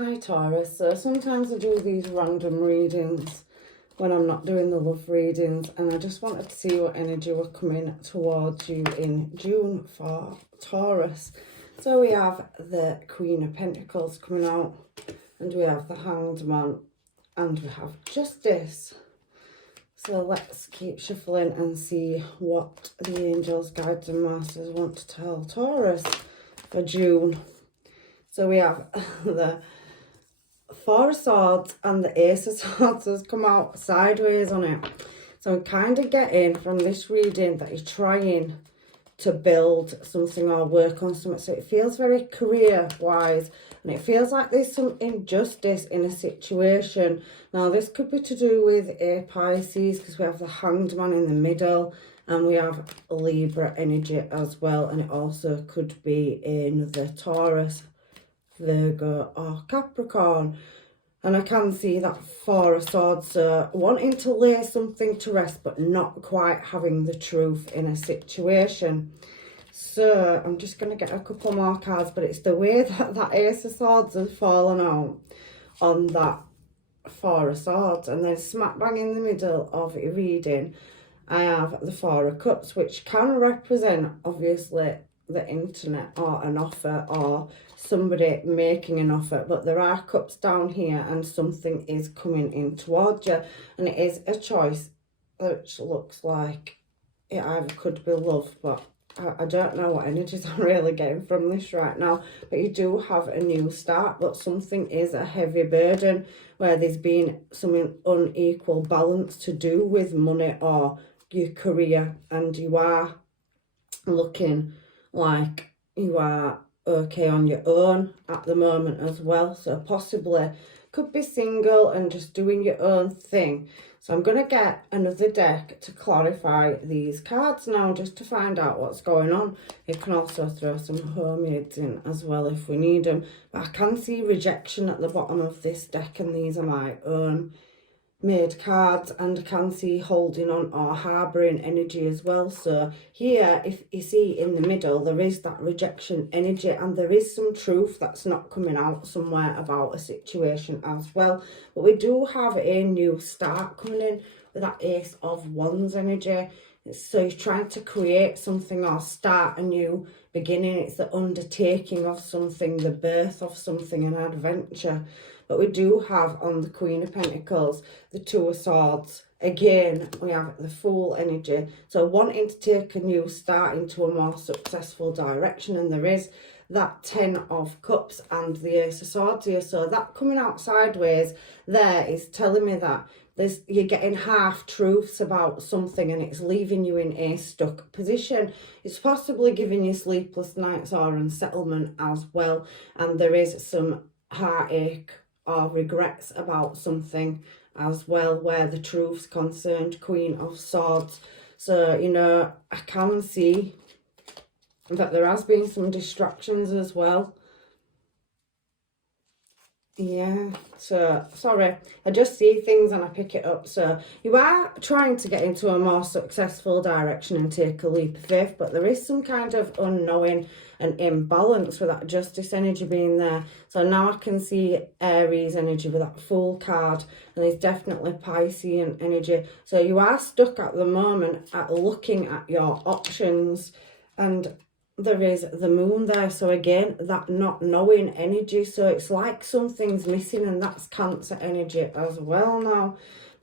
Hi Taurus, so sometimes I do these random readings when I'm not doing the love readings, and I just wanted to see what energy were coming towards you in June for Taurus. So we have the Queen of Pentacles coming out, and we have the Hanged Man, and we have Justice. So let's keep shuffling and see what the angels, guides and masters want to tell Taurus for June. So we have the Four of Swords and the Ace of Swords has come out sideways on it. So I'm kind of getting from this reading that you're trying to build something or work on something. So it feels very career-wise, and it feels like there's some injustice in a situation. Now, this could be to do with a Pisces, because we have the Hanged Man in the middle, and we have Libra energy as well. And it also could be in the Taurus, Virgo or Capricorn. And I can see that Four of Swords wanting to lay something to rest, but not quite having the truth in a situation. So I'm just going to get a couple more cards, but it's the way that that Ace of Swords has fallen out on that Four of Swords. And then smack bang in the middle of a reading, I have the Four of Cups, which can represent, obviously, the internet or an offer or somebody making an offer, but there are cups down here and something is coming in towards you, and it is a choice which looks like it either could be love, but I don't know what energies I'm really getting from this right now. But you do have a new start, but something is a heavy burden where there's been some unequal balance to do with money or your career, and you are looking like you are okay on your own at the moment as well. So possibly could be single and just doing your own thing. So I'm going to get another deck to clarify these cards now, just to find out what's going on. You can also throw some homemades in as well if we need them. But I can see rejection at the bottom of this deck, and these are my own made cards, and I can see holding on or harbouring energy as well. So here, if you see in the middle, there is that rejection energy, and there is some truth that's not coming out somewhere about a situation as well. But we do have a new start coming in with that Ace of Wands energy. So you're trying to create something or start a new beginning. It's the undertaking of something, the birth of something, an adventure. But we do have on the Queen of Pentacles, the Two of Swords. Again, we have the Fool energy. So wanting to take a new start into a more successful direction. And there is that Ten of Cups and the Ace of Swords here. So that coming out sideways there is telling me that you're getting half-truths about something, and it's leaving you in a stuck position. It's possibly giving you sleepless nights or unsettlement as well. And there is some heartache or regrets about something as well, where the truth's concerned, Queen of Swords. So, you know, I can see that there has been some distractions as well. Yeah, so sorry, I just see things and I pick it up. So you are trying to get into a more successful direction and take a leap of faith, but there is some kind of unknowing and imbalance with that Justice energy being there. So now I can see Aries energy with that Fool card, and there's definitely Piscean energy. So you are stuck at the moment at looking at your options, and there is the Moon there. So again, that not knowing energy. So it's like something's missing, and that's Cancer energy as well now,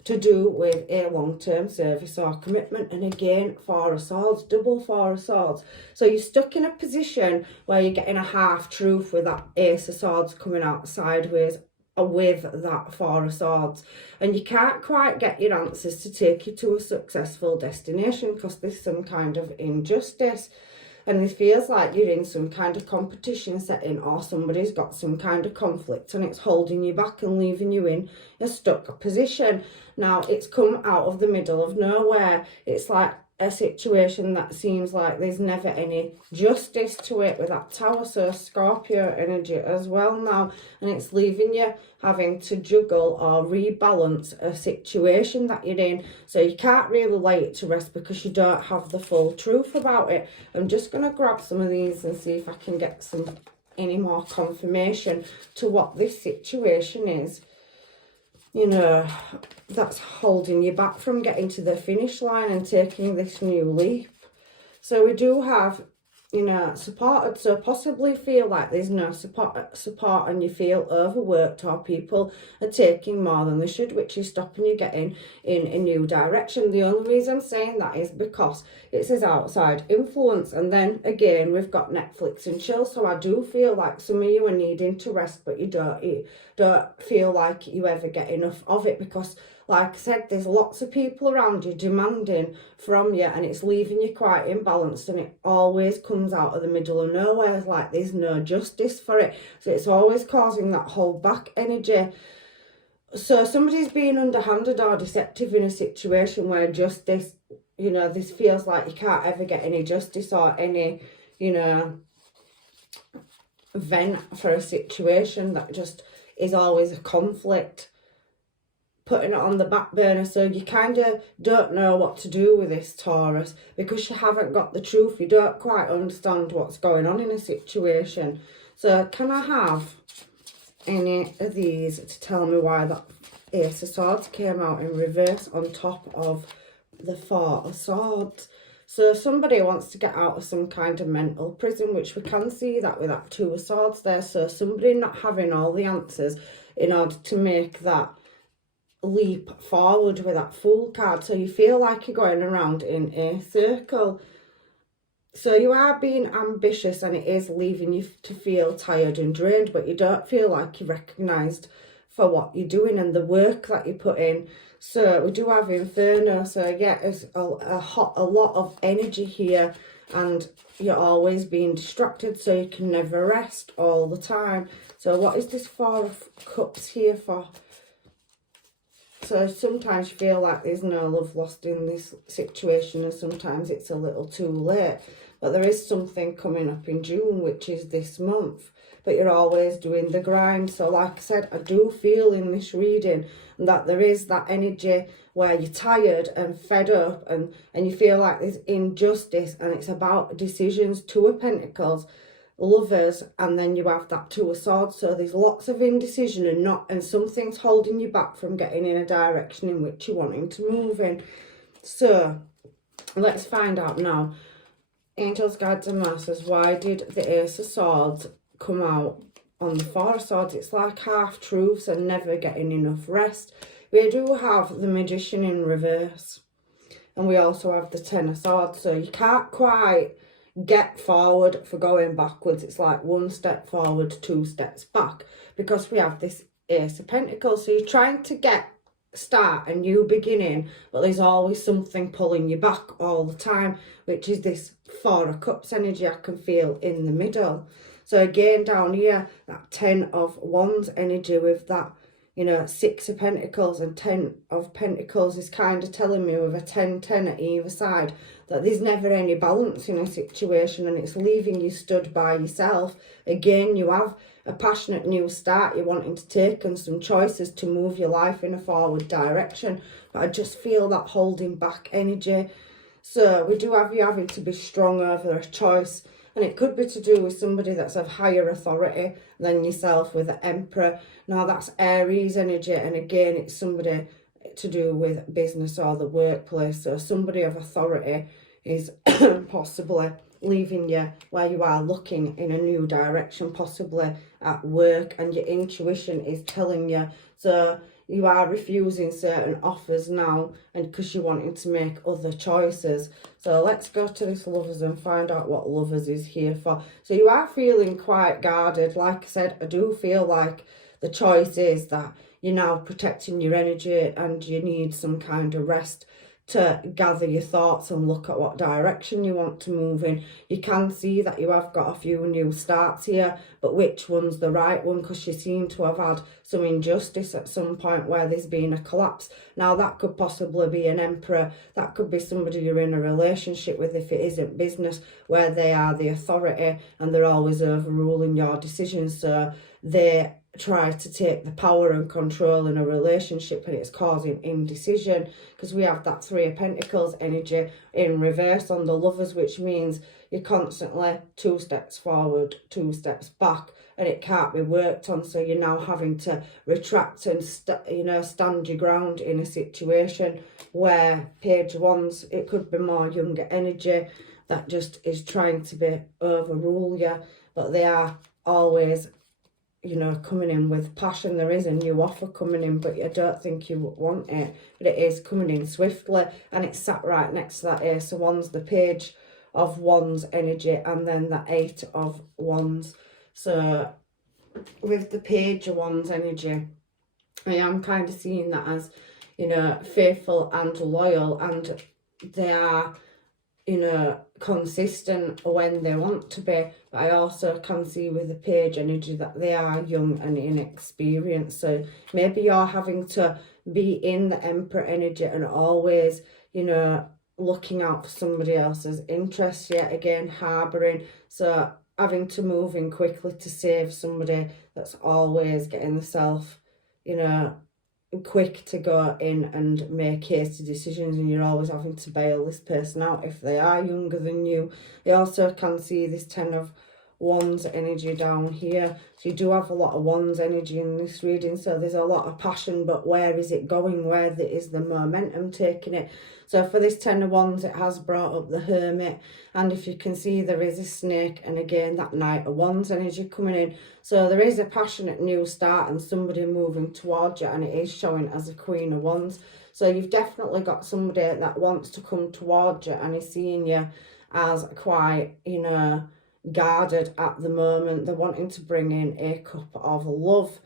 to do with a long-term service or commitment. And again, Four of Swords, double Four of Swords. So you're stuck in a position where you're getting a half-truth with that Ace of Swords coming out sideways with that Four of Swords, and you can't quite get your answers to take you to a successful destination because there's some kind of injustice. And it feels like you're in some kind of competition setting, or somebody's got some kind of conflict and it's holding you back and leaving you in a stuck position. Now, it's come out of the middle of nowhere. It's like a situation that seems like there's never any justice to it with that Tower, so Scorpio energy as well now, and it's leaving you having to juggle or rebalance a situation that you're in. So you can't really lay it to rest because you don't have the full truth about it. I'm just going to grab some of these and see if I can get some any more confirmation to what this situation is, you know, that's holding you back from getting to the finish line and taking this new leap. So we do have, you know, supported, so possibly feel like there's no support and you feel overworked, or people are taking more than they should, which is stopping you getting in a new direction. The only reason I'm saying that is because it says outside influence, and then again we've got Netflix and chill. So I do feel like some of you are needing to rest, but you don't feel like you ever get enough of it, because like I said, there's lots of people around you demanding from you, and it's leaving you quite imbalanced, and it always comes out of the middle of nowhere. It's like there's no justice for it. So it's always causing that hold back energy. So somebody's being underhanded or deceptive in a situation where justice, you know, this feels like you can't ever get any justice or any, you know, vent for a situation that just is always a conflict, putting it on the back burner. So you kind of don't know what to do with this, Taurus, because you haven't got the truth. You don't quite understand what's going on in a situation. So can I have any of these to tell me why that Ace of Swords came out in reverse on top of the Four of Swords? So somebody wants to get out of some kind of mental prison, which we can see that with that Two of Swords there. So somebody not having all the answers in order to make that leap forward with that Fool card. So you feel like you're going around in a circle. So you are being ambitious, and it is leaving you to feel tired and drained, but you don't feel like you're recognised for what you're doing and the work that you put in. So we do have Inferno. So yeah, it's a lot of energy here, and you're always being distracted, so you can never rest all the time. So what is this Four of Cups here for? So sometimes you feel like there's no love lost in this situation, and sometimes it's a little too late. But there is something coming up in June, which is this month. But you're always doing the grind. So like I said, I do feel in this reading that there is that energy where you're tired and fed up, and you feel like there's injustice, and it's about decisions. Two of Pentacles, Lovers, and then you have that Two of Swords. So there's lots of indecision, and something's holding you back from getting in a direction in which you're wanting to move in. So let's find out now. Angels, Guides and Masters, why did the Ace of Swords come out on the Four of Swords? It's like half-truths and never getting enough rest. We do have the Magician in reverse, and we also have the Ten of Swords. So you can't quite get forward for going backwards. It's like one step forward, two steps back, because we have this Ace of Pentacles. So you're trying to start a new beginning, but there's always something pulling you back all the time, which is this Four of Cups energy I can feel in the middle. So again, down here, that Ten of Wands energy with that, you know, Six of Pentacles and Ten of Pentacles is kind of telling me with a 10-10 at either side that there's never any balance in a situation, and it's leaving you stood by yourself. Again, you have a passionate new start you're wanting to take, and some choices to move your life in a forward direction, but I just feel that holding back energy. So we do have you having to be strong over a choice, and it could be to do with somebody that's of higher authority than yourself with the Emperor. Now that's Aries energy, and again it's somebody to do with business or the workplace. So somebody of authority is possibly leaving you where you are, looking in a new direction, possibly at work, and your intuition is telling you. So you are refusing certain offers now, and because you're wanting to make other choices. So let's go to this Lovers and find out what Lovers is here for. So you are feeling quite guarded. Like I said, I do feel like the choice is that you're now protecting your energy, and you need some kind of rest to gather your thoughts and look at what direction you want to move in. You can see that you have got a few new starts here, but which one's the right one? Because you seem to have had some injustice at some point where there's been a collapse. Now that could possibly be an Emperor, that could be somebody you're in a relationship with if it isn't business, where they are the authority and they're always overruling your decisions. So they try to take the power and control in a relationship, and it's causing indecision, because we have that Three of Pentacles energy in reverse on the Lovers, which means you're constantly 2 steps forward, 2 steps back, and it can't be worked on. So you're now having to retract and stand your ground in a situation where Page of Wands, it could be more younger energy that just is trying to be overrule you, but they are always, you know, coming in with passion. There is a new offer coming in, but I don't think you want it, but it is coming in swiftly, and it's sat right next to that Ace of Wands, the Page of Wands energy, and then the 8 of Wands. So with the Page of Wands energy, I am kind of seeing that as, you know, faithful and loyal, and they are, you know, consistent when they want to be. But I also can see with the Page energy that they are young and inexperienced. So maybe you're having to be in the Emperor energy and always, you know, looking out for somebody else's interests, yet again harbouring. So having to move in quickly to save somebody that's always getting themselves, you know, quick to go in and make hasty decisions, and you're always having to bail this person out if they are younger than you. I also can see this 10 of Wands energy down here, so you do have a lot of Wands energy in this reading. So there's a lot of passion, but where is it going? Where is the momentum taking it? So for this 10 of Wands, it has brought up the Hermit, and if you can see, there is a snake, and again that Knight of Wands energy coming in. So there is a passionate new start and somebody moving towards you, and it is showing as a Queen of Wands. So you've definitely got somebody that wants to come towards you and is seeing you as quite, you know, guarded at the moment. They're wanting to bring in a cup of love,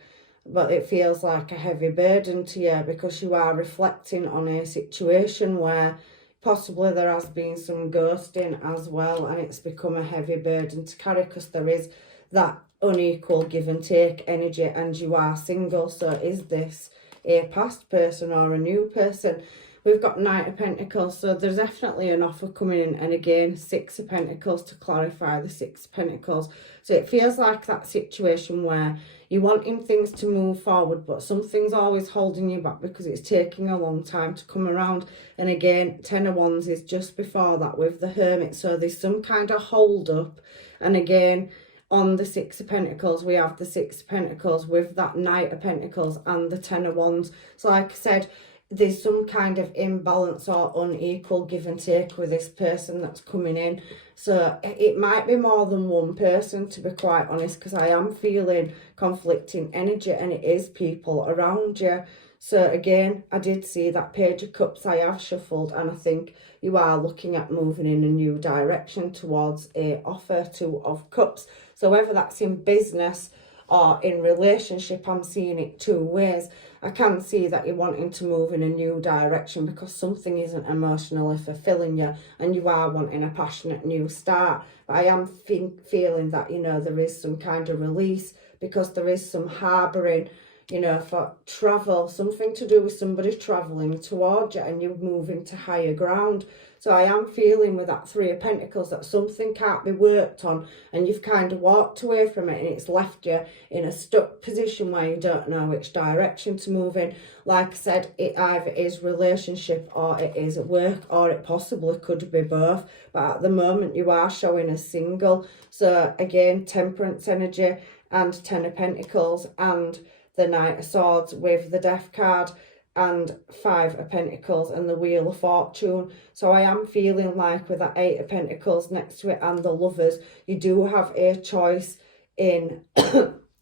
but it feels like a heavy burden to you because you are reflecting on a situation where possibly there has been some ghosting as well, and it's become a heavy burden to carry because there is that unequal give and take energy, and you are single. So is this a past person or a new person? We've got Knight of Pentacles, so there's definitely an offer coming in, and again 6 of Pentacles to clarify the 6 of Pentacles. So it feels like that situation where you're wanting things to move forward, but something's always holding you back because it's taking a long time to come around. And again, 10 of Wands is just before that with the Hermit, so there's some kind of hold up. And again, on the 6 of Pentacles, we have the 6 of Pentacles with that Knight of Pentacles and the 10 of Wands. So like I said, there's some kind of imbalance or unequal give and take with this person that's coming in. So it might be more than one person, to be quite honest, because I am feeling conflicting energy, and it is people around you. So again, I did see that Page of Cups I have shuffled, and I think you are looking at moving in a new direction towards a offer. 2 of Cups. So whether that's in business or in relationship, I'm seeing it 2 ways. I can see that you're wanting to move in a new direction because something isn't emotionally fulfilling you, and you are wanting a passionate new start. But I am feeling that, you know, there is some kind of release because there is some harbouring, you know, for travel, something to do with somebody travelling towards you and you're moving to higher ground. So I am feeling with that 3 of Pentacles that something can't be worked on, and you've kind of walked away from it, and it's left you in a stuck position where you don't know which direction to move in. Like I said, it either is relationship or it is work, or it possibly could be both. But at the moment you are showing as single. So again, Temperance energy and 10 of Pentacles and the Knight of Swords with the Death card, and 5 of Pentacles and the Wheel of Fortune. So I am feeling like with that 8 of Pentacles next to it and the Lovers, you do have a choice in,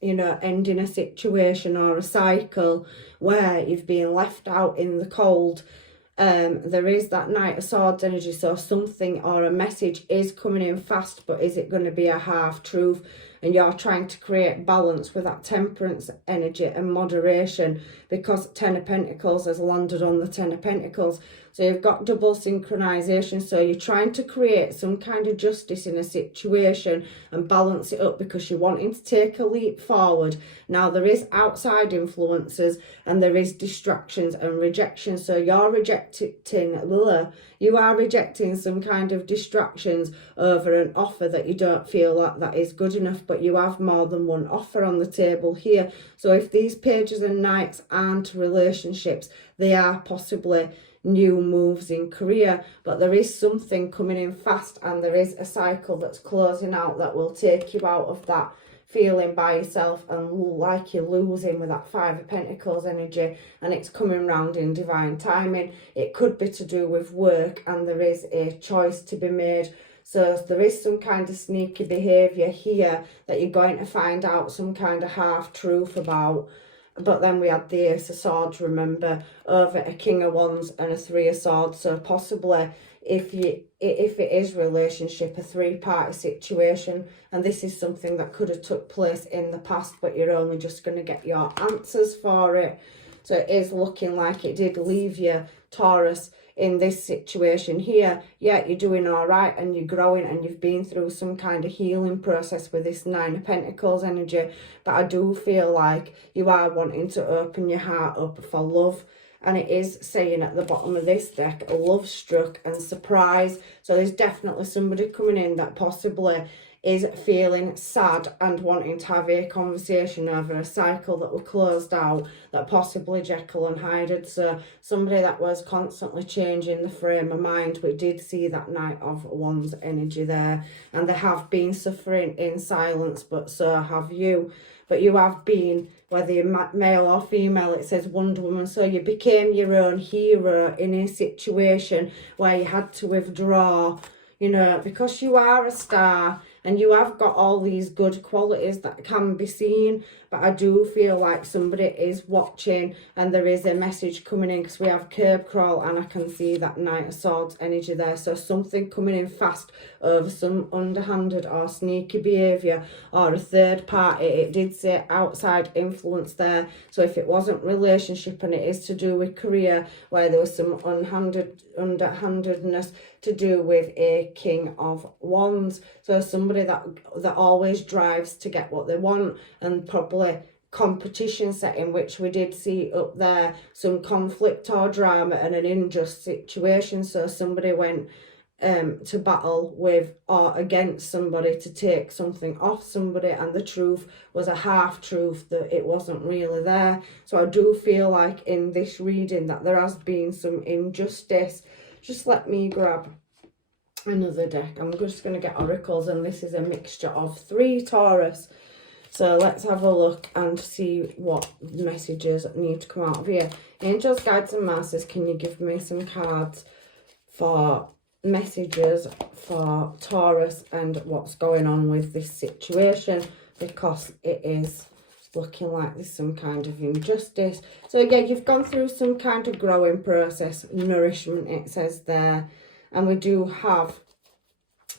you know, ending a situation or a cycle where you've been left out in the cold. There is that Knight of Swords energy, so something or a message is coming in fast, but is it going to be a half truth? And you're trying to create balance with that Temperance energy and moderation, because 10 of Pentacles has landed on the 10 of Pentacles. So you've got double synchronization. So you're trying to create some kind of justice in a situation and balance it up because you're wanting to take a leap forward. Now there is outside influences and there is distractions and rejection. So you're rejecting some kind of distractions over an offer that you don't feel like that is good enough, but you have more than one offer on the table here. So if these Pages and Knights aren't relationships, they are possibly new moves in career, but there is something coming in fast, and there is a cycle that's closing out that will take you out of that feeling by yourself and like you're losing with that Five of Pentacles energy, and it's coming round in divine timing. It could be to do with work, and there is a choice to be made. So there is some kind of sneaky behaviour here that you're going to find out some kind of half-truth about. But then we had the Ace of Swords, remember, over a King of Wands and a Three of Swords. So possibly if it is relationship, a three-party situation, and this is something that could have took place in the past, but you're only just going to get your answers for it. So it is looking like it did leave you, Taurus, in this situation here. Yeah, you're doing all right and you're growing and you've been through some kind of healing process with this Nine of Pentacles energy, but I do feel like you are wanting to open your heart up for love. And it is saying at the bottom of this deck, love struck and surprise. So there's definitely somebody coming in that possibly is feeling sad and wanting to have a conversation over a cycle that was closed out, that possibly Jekyll and Hyde. So somebody that was constantly changing the frame of mind. We did see that Knight of Wands energy there, and they have been suffering in silence, but so have you. But you have been, whether you're male or female, it says Wonder Woman. So you became your own hero in a situation where you had to withdraw, you know, because you are a star and you have got all these good qualities that can be seen. But I do feel like somebody is watching, and there is a message coming in, because we have curb crawl and I can see that Knight of Swords energy there. So something coming in fast over some underhanded or sneaky behaviour or a third party. It did say outside influence there. So if it wasn't relationship and it is to do with career, where there was some underhandedness to do with a King of Wands. So somebody that always drives to get what they want, and probably competition setting, which we did see up there, some conflict or drama and an unjust situation. So somebody went to battle with or against somebody to take something off somebody, and the truth was a half-truth, that it wasn't really there. So I do feel like in this reading that there has been some injustice. Just let me grab another deck. I'm just going to get oracles, and this is a mixture of 3, Taurus. So let's have a look and see what messages need to come out of here. Angels, guides and masters, can you give me some cards for messages for Taurus and what's going on with this situation, because it is looking like there's some kind of injustice. So again, you've gone through some kind of growing process, nourishment, it says there, and we do have,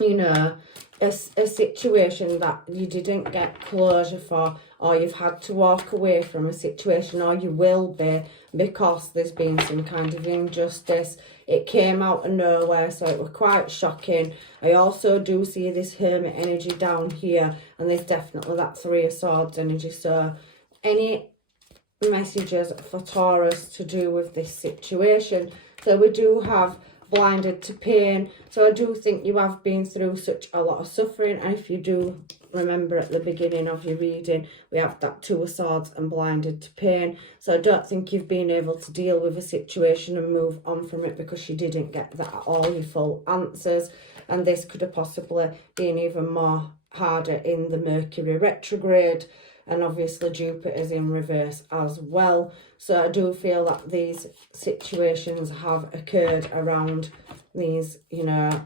you know, a situation that you didn't get closure for, or you've had to walk away from a situation, or you will be, because there's been some kind of injustice. It came out of nowhere, so it was quite shocking. I also do see this Hermit energy down here, and there's definitely that Three of Swords energy. So any messages for Taurus to do with this situation? So we do have blinded to pain. So I do think you have been through such a lot of suffering, and if you do remember at the beginning of your reading, we have that Two of Swords and blinded to pain. So I don't think you've been able to deal with a situation and move on from it, because you didn't get that at all, your full answers, and this could have possibly been even more harder in the Mercury retrograde, and obviously Jupiter's in reverse as well. So I do feel that these situations have occurred around these, you know,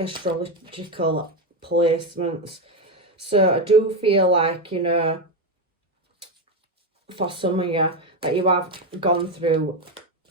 astrological placements. So I do feel like, you know, for some of you, that you have gone through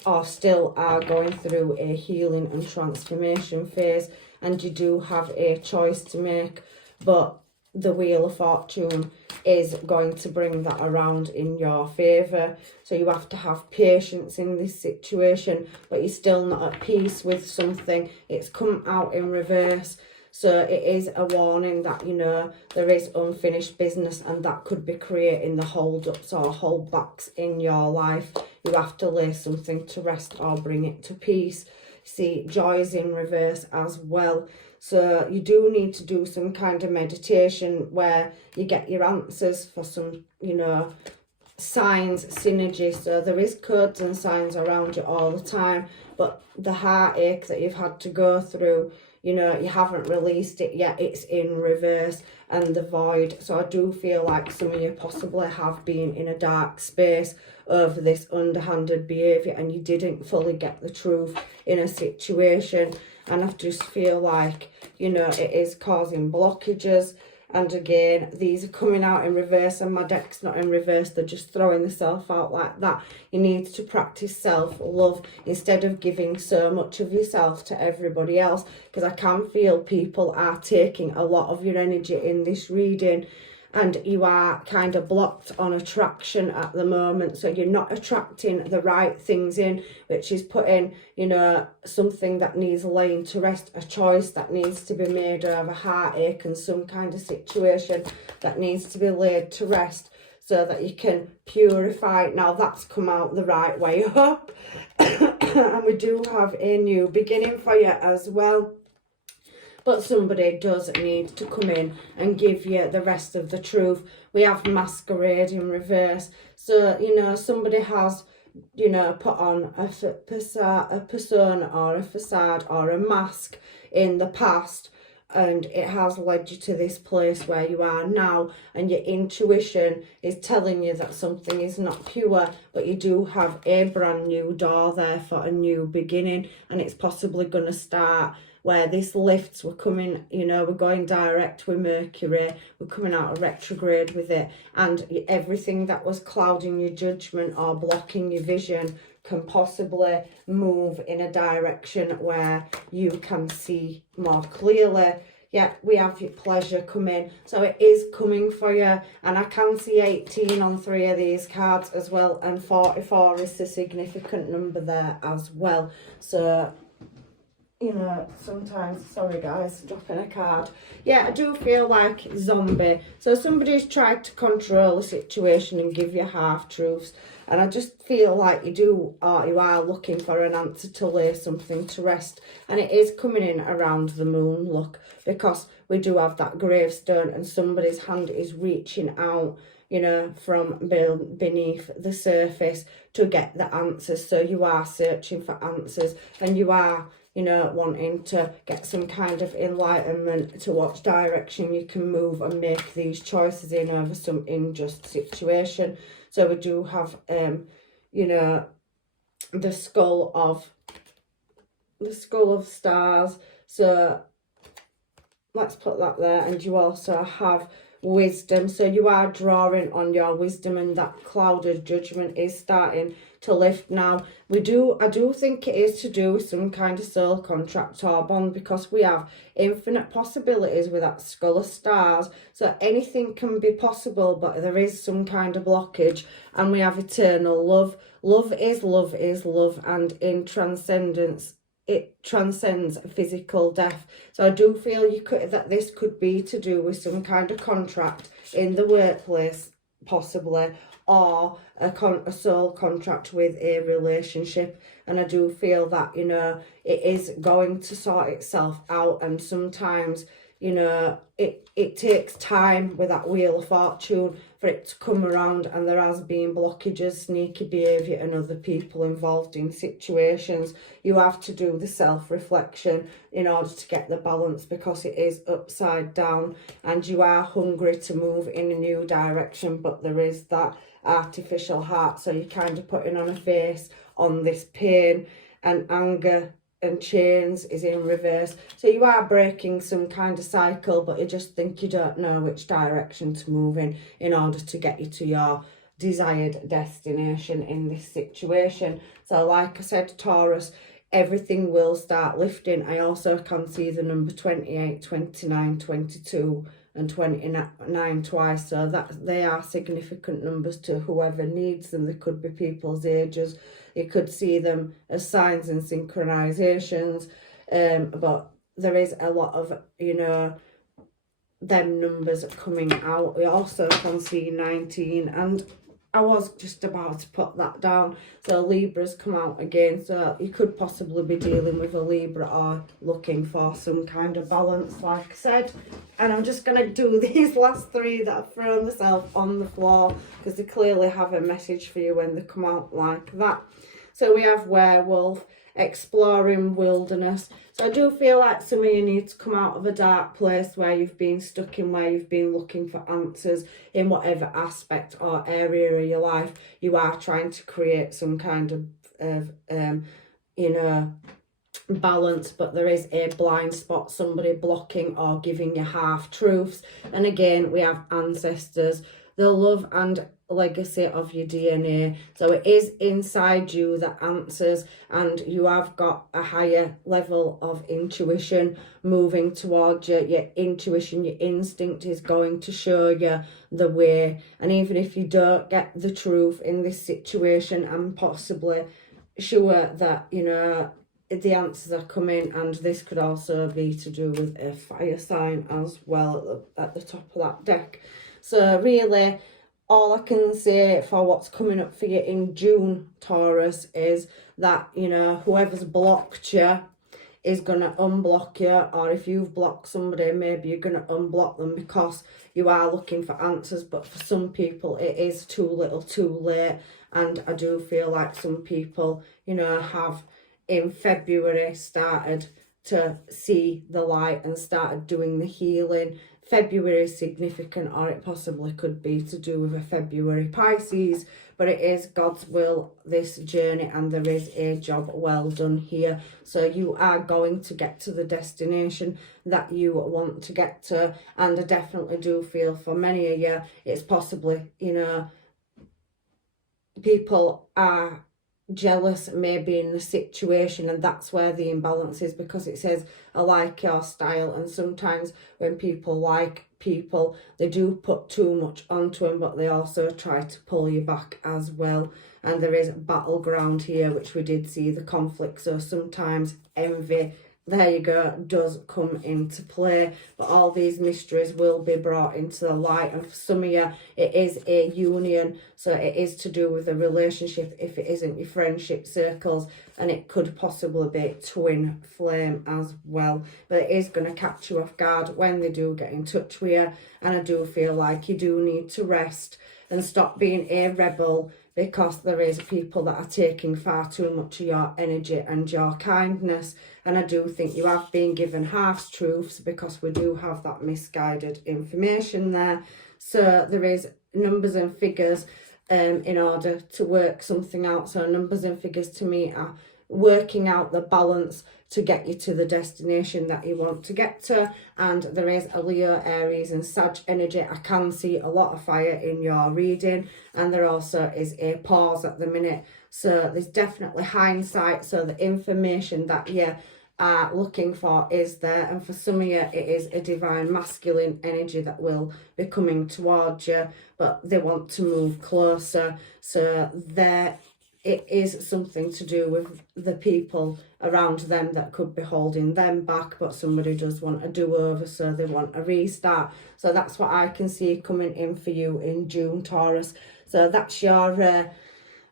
or still are going through a healing and transformation phase, and you do have a choice to make, but the Wheel of Fortune is going to bring that around in your favour. So you have to have patience in this situation, but you're still not at peace with something. It's come out in reverse. So it is a warning that, you know, there is unfinished business, and that could be creating the hold-ups or holdbacks in your life. You have to lay something to rest or bring it to peace. See, joy is in reverse as well. So you do need to do some kind of meditation where you get your answers for some, you know, signs synergy, so there is codes and signs around you all the time, but the heartache that you've had to go through, you know, you haven't released it yet, it's in reverse, and the void. So I do feel like some of you possibly have been in a dark space over this underhanded behaviour, and you didn't fully get the truth in a situation, and I just feel like, you know, it is causing blockages. And again, these are coming out in reverse, and my deck's not in reverse, they're just throwing themselves out like that. You need to practice self-love instead of giving so much of yourself to everybody else, because I can feel people are taking a lot of your energy in this reading, and you are kind of blocked on attraction at the moment, so you're not attracting the right things in, which is putting, you know, something that needs laying to rest, a choice that needs to be made, or a heartache and some kind of situation that needs to be laid to rest, so that you can purify. Now that's come out the right way up. And we do have a new beginning for you as well. But somebody does need to come in and give you the rest of the truth. We have masquerade in reverse. So, you know, somebody has, you know, put on a persona or a facade or a mask in the past, and it has led you to this place where you are now, and your intuition is telling you that something is not pure, but you do have a brand new door there for a new beginning, and it's possibly going to start where this lifts. We're coming, you know, we're going direct with Mercury, we're coming out of retrograde with it, and everything that was clouding your judgment or blocking your vision can possibly move in a direction where you can see more clearly. Yeah, we have your pleasure coming, so it is coming for you, and I can see 18 on 3 of these cards as well, and 44 is a significant number there as well. So, you know, sometimes, sorry guys, dropping a card. Yeah, I do feel like zombie. So somebody's tried to control the situation and give you half-truths. And I just feel like you are looking for an answer to lay something to rest. And it is coming in around the moon, look. Because we do have that gravestone, and somebody's hand is reaching out, you know, from beneath the surface to get the answers. So you are searching for answers, and you are, you know, wanting to get some kind of enlightenment to what direction you can move and make these choices in over some unjust situation. So we do have, you know, the skull of stars. So let's put that there. And you also have wisdom. So you are drawing on your wisdom, and that cloud of judgment is starting to lift now. I do think it is to do with some kind of soul contract or bond, because we have infinite possibilities with that skull of stars. So anything can be possible, but there is some kind of blockage. And we have eternal love. Love is love is love, and in transcendence, it transcends physical death. So I do feel that this could be to do with some kind of contract in the workplace, possibly, or a soul contract with a relationship. And I do feel that, you know, it is going to sort itself out. And sometimes, you know, it takes time with that Wheel of Fortune for it to come around, and there has been blockages, sneaky behaviour, and other people involved in situations. You have to do the self-reflection in order to get the balance, because it is upside down, and you are hungry to move in a new direction, but there is that artificial heart, so you're kind of putting on a face on this pain, and anger and chains is in reverse. So you are breaking some kind of cycle, but you just think you don't know which direction to move in order to get you to your desired destination in this situation. So like I said, Taurus, everything will start lifting. I also can see the number 28, 29, 22 and 29 twice, so that they are significant numbers to whoever needs them. They could be people's ages, you could see them as signs and synchronizations, but there is a lot of, you know, them numbers coming out. We also can see 19 and I was just about to put that down. So Libra's come out again. So you could possibly be dealing with a Libra or looking for some kind of balance, like I said. And I'm just going to do these last three that I've thrown myself on the floor, because they clearly have a message for you when they come out like that. So we have werewolf, exploring wilderness. So I do feel like some of you need to come out of a dark place where you've been stuck in, where you've been looking for answers in whatever aspect or area of your life. You are trying to create some kind of you know, balance, but there is a blind spot, somebody blocking or giving you half truths. And again, we have ancestors, the love and legacy of your DNA. So it is inside you that answers, and you have got a higher level of intuition moving towards you. Your intuition, your instinct is going to show you the way. And even if you don't get the truth in this situation, I'm possibly sure that, you know, the answers are coming. And this could also be to do with a fire sign as well at the top of that deck. So really, all I can say for what's coming up for you in June, Taurus, is that, you know, whoever's blocked you is going to unblock you. Or if you've blocked somebody, maybe you're going to unblock them, because you are looking for answers. But for some people, it is too little too late. And I do feel like some people, you know, have in February started to see the light and started doing the healing. February is significant, or it possibly could be to do with a February Pisces, but it is God's will, this journey, and there is a job well done here. So you are going to get to the destination that you want to get to. And I definitely do feel for many of you, it's possibly, you know, people are jealous maybe in the situation, and that's where the imbalance is, because it says I like your style, and sometimes when people like people, they do put too much onto them, but they also try to pull you back as well. And there is battleground here, which we did see the conflict. So sometimes envy, there you go, does come into play. But all these mysteries will be brought into the light. And for some of you, it is a union. So it is to do with a relationship, if it isn't your friendship circles. And it could possibly be twin flame as well. But it is going to catch you off guard when they do get in touch with you. And I do feel like you do need to rest and stop being a rebel, because there is people that are taking far too much of your energy and your kindness. And I do think you have been given half-truths, because we do have that misguided information there. So there is numbers and figures in order to work something out. So numbers and figures to me are working out the balance to get you to the destination that you want to get to. And there is a Leo, Aries and Sag energy. I can see a lot of fire in your reading, and there also is a pause at the minute. So there's definitely hindsight. So the information that you are looking for is there. And for some of you, it is a divine masculine energy that will be coming towards you, but they want to move closer. So there, it is something to do with the people around them that could be holding them back, but somebody does want a do-over, so they want a restart. So that's what I can see coming in for you in June, Taurus. So that's your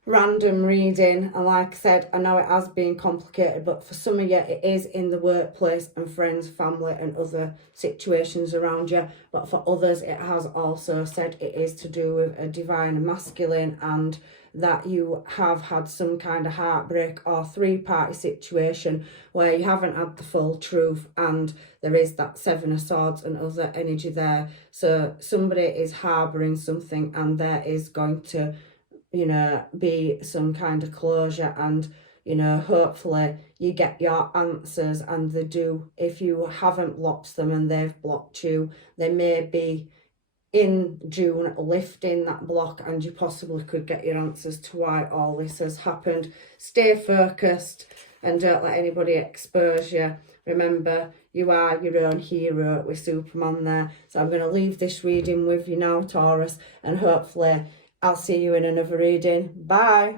random reading. And like I said, I know it has been complicated, but for some of you, it is in the workplace and friends, family and other situations around you. But for others, it has also said it is to do with a divine masculine, and that you have had some kind of heartbreak or three-party situation where you haven't had the full truth, and there is that Seven of Swords and other energy there. So somebody is harbouring something, and there is going to, you know, be some kind of closure, and, you know, hopefully you get your answers. And they do, if you haven't blocked them and they've blocked you, they may be in June lifting that block, and you possibly could get your answers to why all this has happened. Stay focused and don't let anybody expose you. Remember, you are your own hero with Superman there. So I'm going to leave this reading with you now, Taurus, and hopefully I'll see you in another reading. Bye.